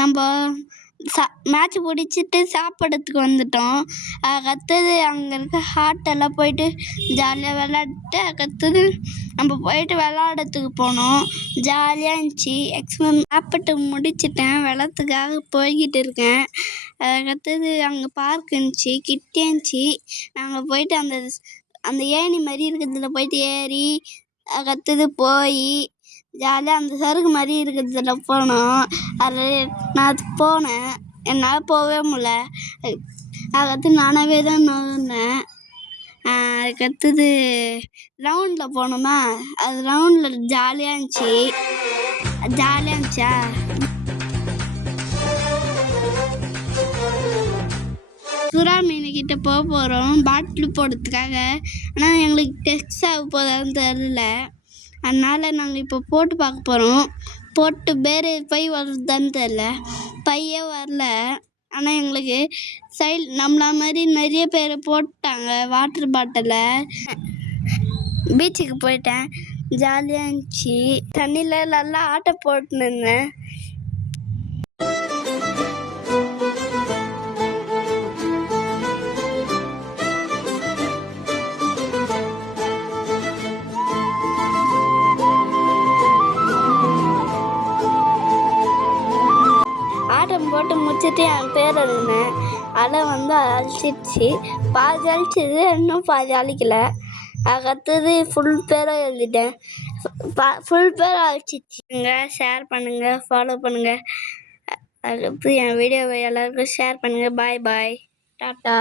நம்ம மேட்ச் முடிச்சுட்டு சாப்பிட்றதுக்கு வந்துட்டோம். அடுத்தது அங்கே இருக்க ஹாட்டெல்லாம் போயிட்டு ஜாலியாக விளாண்டுட்டு அடுத்தது நம்ம போயிட்டு விளாட்றதுக்கு போனோம். ஜாலியாக இருந்துச்சு. சாப்பிட்டு முடிச்சிட்டேன். வெள்ளத்துக்காக போய்கிட்டு இருக்கேன். அடுத்தது அங்கே பார்க் இருந்துச்சு, கிட்டே இருந்துச்சு. நாங்கள் போயிட்டு அந்த ஏணி மாதிரி இருக்கிறதுல போயிட்டு ஏறி அடுத்தது போய் ஜாலியாக அந்த சறுக்கு மாதிரி இருக்கிறதுல போனோம். அதில் நான் போனேன். என்னால் போகவே முடியல. அதுக்கடுத்து நானாகவே தான் நோண்டினேன். அதுக்கடுத்தது ரவுண்டில் போனோமா, அது ரவுண்டில் ஜாலியாக இருந்துச்சா. சுறா மீனுக்கிட்ட போக போகிறோம் பாட்டில் போடுறதுக்காக. ஆனால் எங்களுக்கு டெக்ஸ்ட் ஆக போதான்னு தெரில. அதனால் நாங்கள் இப்போ போட்டு பார்க்க போகிறோம். போட்டு பேர் பை வருதான்னு தெரில. பையே வரல. ஆனால் எங்களுக்கு நம்மள மாதிரி நிறைய பேர் போட்டாங்க வாட்டர் பாட்டிலை. பீச்சுக்கு போயிட்டேன். ஜாலியாக இருந்துச்சு. தண்ணியில் நல்லா ஆட்டம் போட்டுன்னு இருந்தேன். ஆட்டம் போட்டு முடிச்சுட்டு என் பேர் எழுதினேன். அலை வந்து அழிச்சிடுச்சு. பாதி அழிச்சிது, இன்னும் பாதி அழிக்கலை. அதுக்கடுத்தது ஃபுல் பேராக எழுதிட்டேன். ஃபுல் பேராக அழிச்சிடுச்சுங்க. ஷேர் பண்ணுங்கள், ஃபாலோ பண்ணுங்கள். அதுக்கடுத்து என் வீடியோவை எல்லாருக்கும் ஷேர் பண்ணுங்கள். பாய் பாய், டாட்டா.